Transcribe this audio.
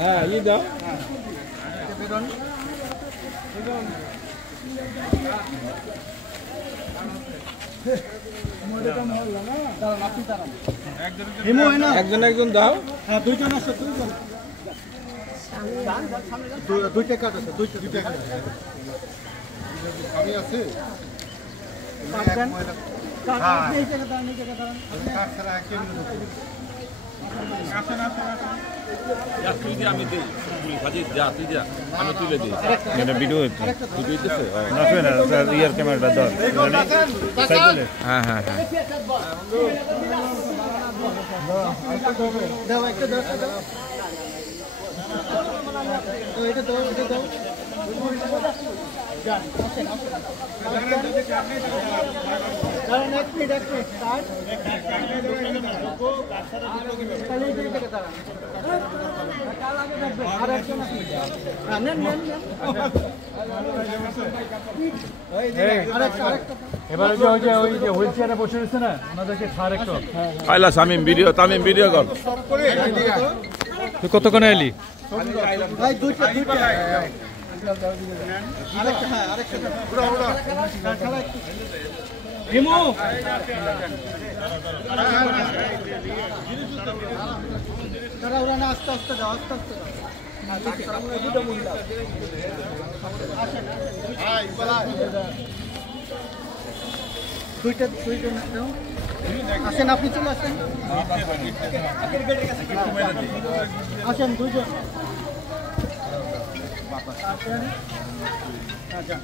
হ্যাঁ ই দাও একজন একজন দাও। হ্যাঁ দুইজন আছে, দুইটা কাট আছে, দুইটা কাট আমি আছে। আমি দিই আমি তুলে দিই ভিডিও ইয়ার ক্যামেরাটা ধর। হ্যাঁ হ্যাঁ হ্যাঁ এবারে ওই যে হুইল চেয়ারে বসে রয়েছে না, ওনাদেরকে ছাড় একটু। আইলা তামিম ভিডিও কর। তুই কতক্ষণে এলি? আস্তে আস্তে যাও, আস্তে আস্তে দুইজন আসেন, আপনি চলে আসেন, আসেন দুইজন আসেন।